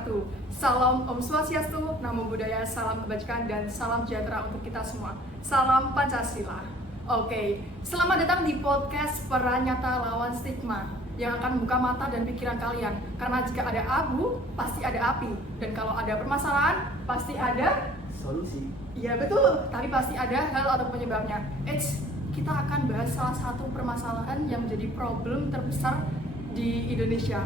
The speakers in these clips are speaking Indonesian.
wabarakatuh. Salam Om Swastiastu, Namo Buddhaya, salam kebajikan dan salam sejahtera untuk kita semua. Salam Pancasila. Oke, selamat datang di podcast Peran Nyata Lawan Stigma yang akan membuka mata dan pikiran kalian. Karena jika ada abu, pasti ada api. Dan kalau ada permasalahan, pasti ada solusi. Iya betul, tapi pasti ada hal atau penyebabnya. Kita akan bahas salah satu permasalahan yang menjadi problem terbesar di Indonesia.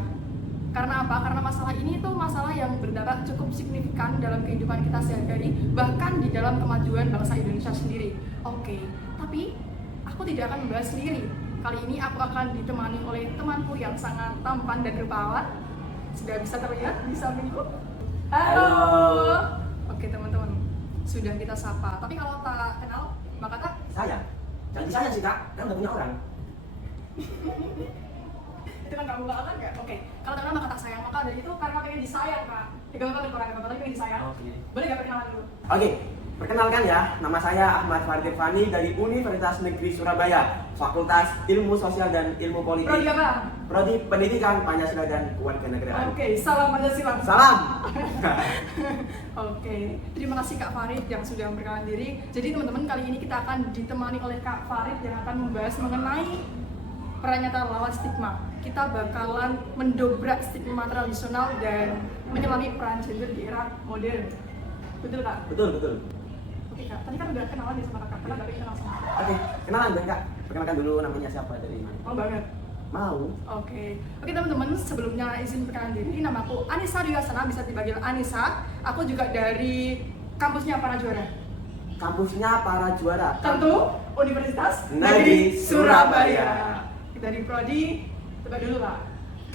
Karena apa? Karena masalah ini tuh masalah yang berdampak cukup signifikan dalam kehidupan kita sehari-hari, bahkan di dalam kemajuan bangsa Indonesia sendiri. Oke, tapi aku tidak akan membahas sendiri. Kali ini aku akan ditemani oleh temanku yang sangat tampan dan rupawan. Sudah bisa terlihat di sampingku. Halo. Oke teman-teman, sudah kita sapa. Tapi kalau tak kenal, maka tak Saya? Jangan disayang sih kak, kan udah punya orang. itu kan kamu banget kan? Oke, kalau tak kenal maka tak sayang. Maka dari itu karena pengen disayang kak. Gak apa-apa kurang apa-apa, tapi pengen disayang. Oke. Boleh gak perkenalan dulu? Oke, perkenalkan ya, nama saya Ahmad Farid Irfani dari Universitas Negeri Surabaya, Fakultas Ilmu Sosial dan Ilmu Politik. Prodi apa? Prodi Pendidikan Pancasila dan Kewarganegaraan. Oke, salam Pancasila. Salam. Oke, terima kasih Kak Farid yang sudah memperkenalkan diri. Jadi teman-teman, kali ini kita akan ditemani oleh Kak Farid yang akan membahas mengenai peran nyata lawan stigma. Kita bakalan mendobrak stigma tradisional dan menyelami peran gender di era modern. Betul Kak? Betul, betul. Oke Kak, tadi kan udah kenalan ya sama Kakak, kenapa gak kenal sama Kakak? Oke, kenalan dong kak. Perkenalkan dulu namanya siapa dari mana? Oh banget. Mau? Oke teman-teman, sebelumnya izin perkenalan diri, namaku Anissa Duyasana, bisa dipanggil Anissa. Aku juga dari kampusnya Para Juara. Kampusnya Para Juara. Tentu Universitas Negeri Surabaya. Kita di Prodi, coba dulu Pak.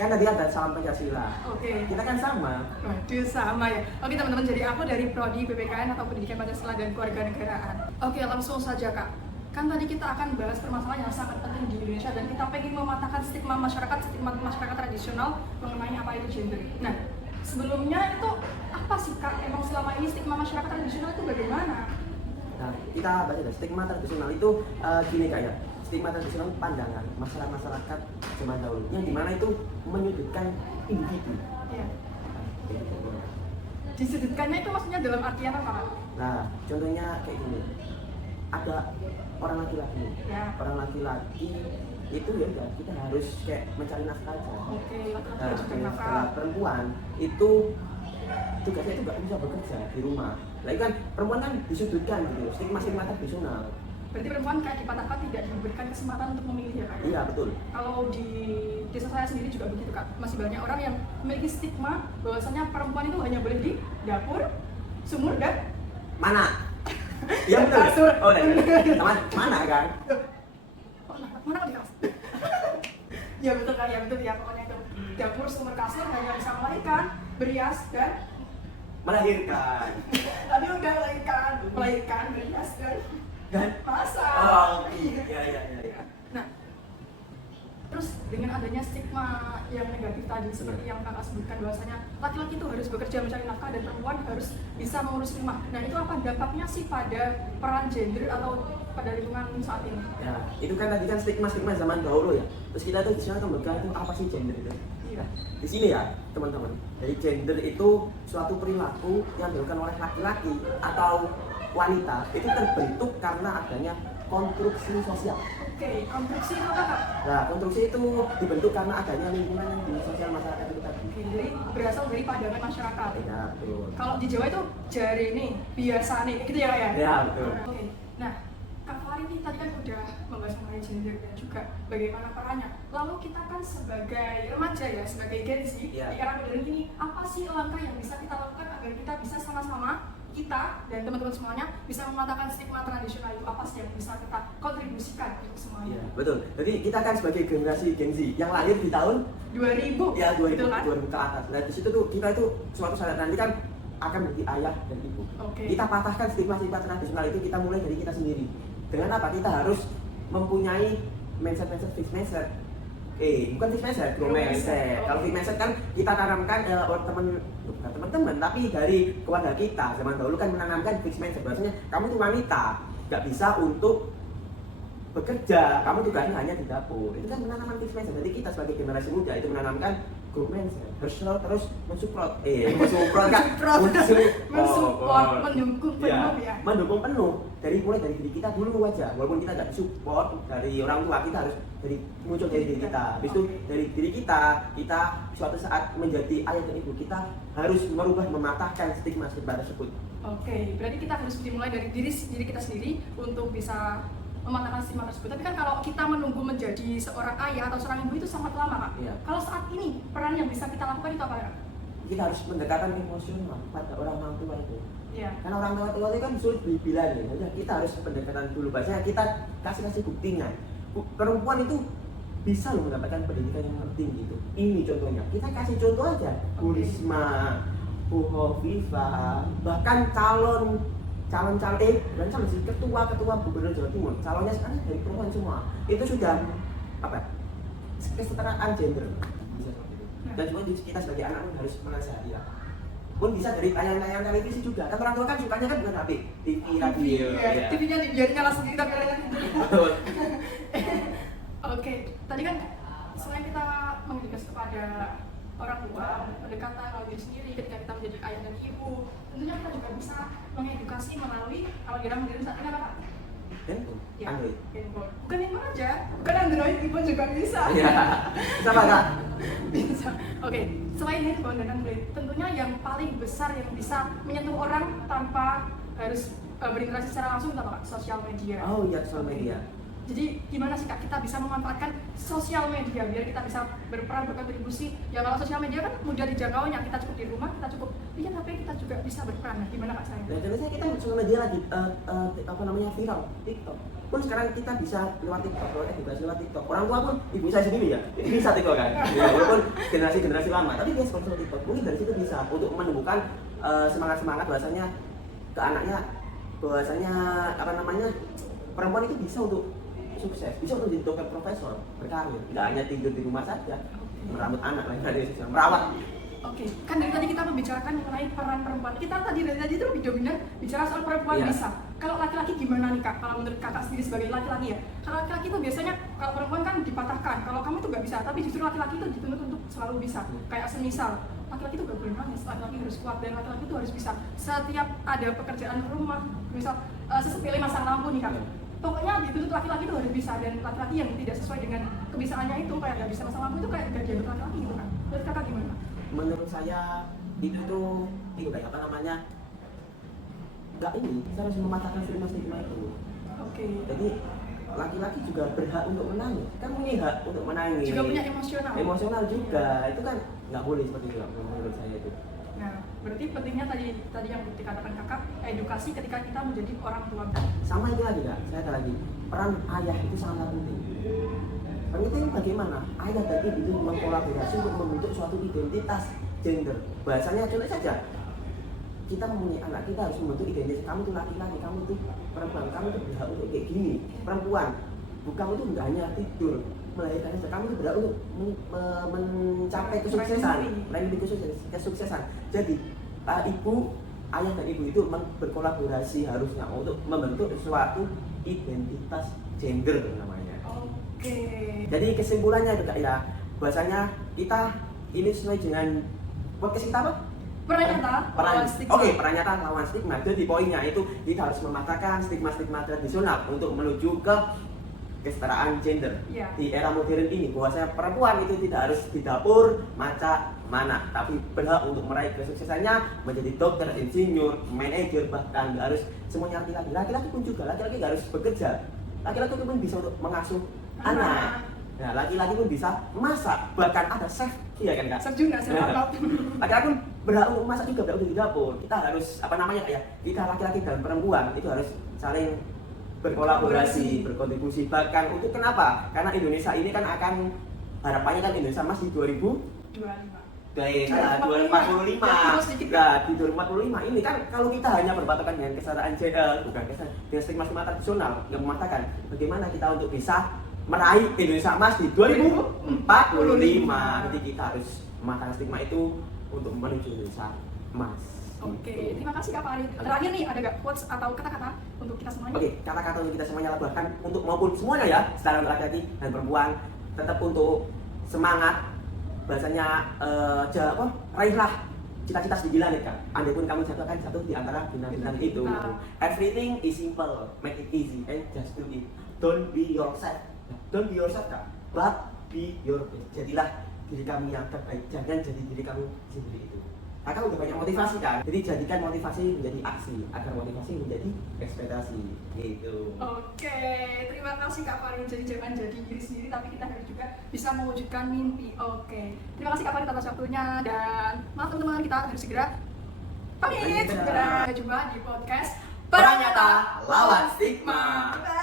Kan tadi ada salam Pancasila. Oke. Kita kan sama. Waduh sama ya. Oke teman-teman, jadi aku dari Prodi PPKN atau Pendidikan Pancasila dan Kewarganegaraan. Oke, langsung saja Kak. Kan tadi kita akan bahas permasalahan yang sangat penting di Indonesia dan kita pengen mematahkan stigma masyarakat tradisional mengenai apa itu gender. Nah, sebelumnya itu apa sih Kak? Emang selama ini stigma masyarakat tradisional itu bagaimana? Nah, kita baca deh, stigma tradisional itu gini kayak stigma tradisional itu pandangan masyarakat zaman dahulu yang dimana itu menyudutkan individu. Iya. Disudutkannya itu maksudnya dalam artian apa Kak? Nah, contohnya kayak gini, ada orang laki-laki, Ya. orang laki-laki itu ya udah kita harus kayak mencari nafkah aja. Oke, laki-laki Nah, juga setelah nakal. perempuan itu tugasnya itu nggak bisa bekerja di rumah. Lagi kan perempuan kan disudutkan gitu, stigma tradisional. Berarti perempuan kayak dipatahkan, tidak diberikan kesempatan untuk memilih ya Kak? Iya betul. Kalau di desa saya sendiri juga begitu Kak, masih banyak orang yang memiliki stigma bahwasanya perempuan itu hanya boleh di dapur, sumur dan Mana? Iya betul. kasur. Oh, mana kan? Mana di kasur? Ya betul Kak, ya betul ya, pokoknya itu dapur, sumur, kasur hanya bisa melahirkan, berias dan Melahirkan. tadi udah melahirkan, berias dan masak. Oh iya. Nah, terus dengan adanya stigma yang negatif tadi seperti yang Kakak sebutkan bahwasanya laki-laki itu harus bekerja mencari nafkah dan perempuan harus bisa mengurus rumah. Nah, itu apa dampaknya sih pada peran gender atau pada lingkungan saat ini? Ya, itu kan tadi kan stigma zaman dahulu ya. Terus kita tuh di sana kemudian itu apa sih gender itu? Iya. Di sini ya, teman-teman. Jadi gender itu suatu perilaku yang dilakukan oleh laki-laki atau wanita itu terbentuk karena adanya konstruksi sosial. Oke, konstruksi itu apa Kak? Nah, konstruksi itu dibentuk karena adanya lingkungan yang di sosial masyarakat itu tadi. Oke, jadi berasal dari pandangan masyarakat. Ya, betul. Kalau di Jawa itu jari nih, biasa nih, gitu ya Kak ya? Ya, betul. Oke, nah Kak Farid ini tadi kan udah membahas mengenai gender dan juga bagaimana perannya. Lalu kita kan sebagai remaja ya, sebagai Gen Z Ya. di era modern ini, apa sih langkah yang bisa kita lakukan agar kita bisa sama-sama kita dan teman-teman semuanya bisa mematahkan stigma tradisional itu, apa sih yang bisa kita kontribusikan untuk semuanya? Iya, betul. Jadi kita kan sebagai generasi Gen Z yang lahir di tahun 2000, ya 2000, betul kan? 2000 ke atas. Nah, di situ tuh kita itu suatu saat nanti kan akan menjadi ayah dan ibu. Oke. Kita patahkan stigma tradisional itu, kita mulai dari kita sendiri. Dengan apa? Kita harus mempunyai mindset fixed mindset. Bukan fixed mindset, grow mindset. Kalau fixed mindset kan kita tanamkan bukan teman-teman, tapi dari keluarga kita. Zaman dahulu kan menanamkan fixed mindset bahwasanya kamu itu wanita, nggak bisa untuk bekerja, kamu tugasnya hanya di dapur. Itu kan menanamkan fixed mindset. Jadi kita sebagai generasi muda itu menanamkan grow mindset harus selalu terus mensupport kan mensupport, mendukung penuh ya. Mendukung penuh mulai dari diri kita dulu aja, walaupun kita nggak support dari orang tua, kita harus muncul dari diri kita. Habis itu dari diri kita suatu saat menjadi ayah dan ibu, kita harus mematahkan stigma tersebut. Oke, berarti kita harus dimulai dari diri kita sendiri untuk bisa mematahkan stigma tersebut. Tapi kan kalau kita menunggu menjadi seorang ayah atau seorang ibu itu sangat lama, Kak. Iya. Kalau saat ini peran yang bisa kita lakukan itu apa, Kak? Kita harus pendekatan emosional pada orang tua itu. Iya. Karena orang tua itu kan sulit dibilangin. Jadi kita harus pendekatan dulu. Bahasanya kita kasih buktinya. Perempuan itu bisa loh mendapatkan pendidikan yang tinggi gitu. Ini contohnya. Kita kasih contoh aja. Bu Risma, Bu Hovifah, bahkan calon ketua gubernur Jawa Timur, calonnya sekarang dari perempuan semua. Itu sudah kesetaraan gender bisa seperti itu. Dan juga kita sebagai anak pun harus menasihati lah. Pun bisa dari tayangan televisi juga. Kan orang tua kan sukanya kan bukan HP, TV, radio. Iya. TV-nya dibiarin nyala sendiri tapi Oke, tadi kan selain kita mengedukasi kepada orang tua, pendekatan kalau diri sendiri ketika kita menjadi ayah dan ibu, tentunya kita juga bisa mengedukasi melalui kalau kita modern saat ini apa, Pak? Handphone, Ya, Android. handphone. Bukan handphone aja, bukan Android, iPhone juga bisa. Iya. Sama Kak. Bisa. Oke, selain handphone dan Android, tentunya yang paling besar yang bisa menyentuh orang tanpa harus berinteraksi secara langsung itu apa, Kak? Sosial media. Oh iya, sosial media. Jadi gimana sih, Kak, kita bisa memanfaatkan sosial media biar kita bisa berperan, berkontribusi. Ya kalau sosial media kan mudah dijangkaunya, kita cukup di rumah, kita cukup lihat HP, kita juga bisa berperan. Nah, gimana, Kak, saya? Nah, contohnya kita sosial media lagi viral TikTok. Pun sekarang kita bisa lewat TikTok, lewat TikTok. Orang tua pun ibu saya sendiri ya, itu bisa TikTok kan. Ya, walaupun generasi lama, tapi dia sponsor TikTok. Mungkin dari situ bisa untuk menumbuhkan semangat bahwasanya ke anaknya, bahwasanya perempuan itu bisa untuk sukses, bisa untuk jadi dokter, profesor, berkarir, nggak hanya tidur di rumah saja, merawat anak lain dari merawat. Oke, kan dari tadi kita membicarakan mengenai peran perempuan. Kita dari tadi itu lebih dominan bicara soal perempuan bisa. Kalau laki-laki gimana nih, Kak? Kalau menurut Kakak sendiri sebagai laki-laki ya, kalau laki-laki itu biasanya kalau perempuan kan dipatahkan, kalau kamu itu nggak bisa, tapi justru laki-laki itu dituntut untuk selalu bisa. Kayak semisal laki-laki itu gak boleh nangis, laki-laki harus kuat dan laki-laki itu harus bisa. Setiap ada pekerjaan rumah, misal sesepele masang lampu nih, Kak. Pokoknya dituntut laki-laki itu harus bisa, dan laki-laki yang tidak sesuai dengan kebisaannya itu kayak nggak bisa masang lampu itu kayak nggak dianggap laki-laki gitu, kan? Menurut Kakak gimana? Menurut saya itu kayak nggak ini, kita harus mematahkan stigma itu. Oke. Jadi laki-laki juga berhak untuk menangis, kan punya hak untuk menangis. Juga punya emosional juga, itu kan nggak boleh seperti itu menurut saya itu. Nah, berarti pentingnya tadi yang dikatakan Kakak, edukasi ketika kita menjadi orang tua. Sama itu lagi Kak, saya ada lagi, peran ayah itu sangat penting. Penting bagaimana ayah dan ibu itu mengkolaborasi untuk membentuk suatu identitas gender. Bahasanya contoh saja, kita mempunyai anak, kita harus membentuk identitas. Kamu tuh laki-laki, kamu tuh perempuan, kamu tuh berhak untuk kayak gini. Perempuan, kamu tuh nggak hanya tidur melahirkan saja, kamu tuh berhak untuk mencapai kesuksesan, kesuksesan. Jadi ayah dan ibu itu berkolaborasi harusnya untuk membentuk suatu identitas gender namanya. Oke. Jadi kesimpulannya itu Kak ya, bahwasanya kita ini sesuai dengan podcast kita apa? Peran nyata lawan stigma. Oke, peran nyata lawan stigma. Jadi poinnya itu kita harus mematahkan stigma-stigma tradisional untuk menuju ke kesetaraan gender. Di era modern ini, bahwasanya perempuan itu tidak harus di dapur maca mana, tapi berhak untuk meraih kesuksesannya menjadi dokter, insinyur, manajer, bahkan nggak harus semuanya laki-laki. Laki-laki pun juga, laki-laki nggak harus bekerja. Laki-laki pun bisa untuk mengasuh anak. Nah, laki-laki pun bisa masak, bahkan ada chef, iya kan Kak? Serjuna, laki-laki pun berhak untuk masak juga, berhak untuk di dapur. Kita harus kayak kita laki-laki dan perempuan itu harus saling berkolaborasi, berkontribusi. Bahkan untuk kenapa? Karena Indonesia ini kan akan harapannya kan Indonesia Emas di 2045. Ya, di 2045 ini kan kalau kita hanya berpatokan dengan kesetaraan gender, bukan dengan stigma tradisional, nggak mematahkan. Bagaimana kita untuk bisa meraih Indonesia Emas di 2045? Jadi kita harus mematahkan stigma itu untuk menuju Indonesia Emas. Oke, terima kasih Kak Farid. Terakhir nih, ada gak quotes atau kata-kata untuk kita semuanya? Oke, kata-kata untuk kita semuanya, bahkan untuk maupun semuanya ya, secara laki-laki dan perempuan, tetap untuk semangat, bahasanya raihlah cita-cita setinggi langit kan. Andai pun kamu jatuh akan jatuh di antara bintang-bintang itu. Everything is simple, make it easy and just do it. Don't be yourself kan, but be your best. Jadilah diri kamu yang terbaik, jangan jadi diri kamu sendiri itu. Kakak udah banyak motivasi kan, jadi jadikan motivasi menjadi aksi, agar motivasi menjadi ekspektasi gitu. Oke, terima kasih Kak Farid. Jadi jangan jadi diri sendiri, tapi kita harus juga bisa mewujudkan mimpi. Oke, terima kasih Kak Farid atas waktunya, dan maaf teman-teman, kita harus segera pamit. Segera jumpa di podcast Peran Nyata Lawan Stigma. Bye.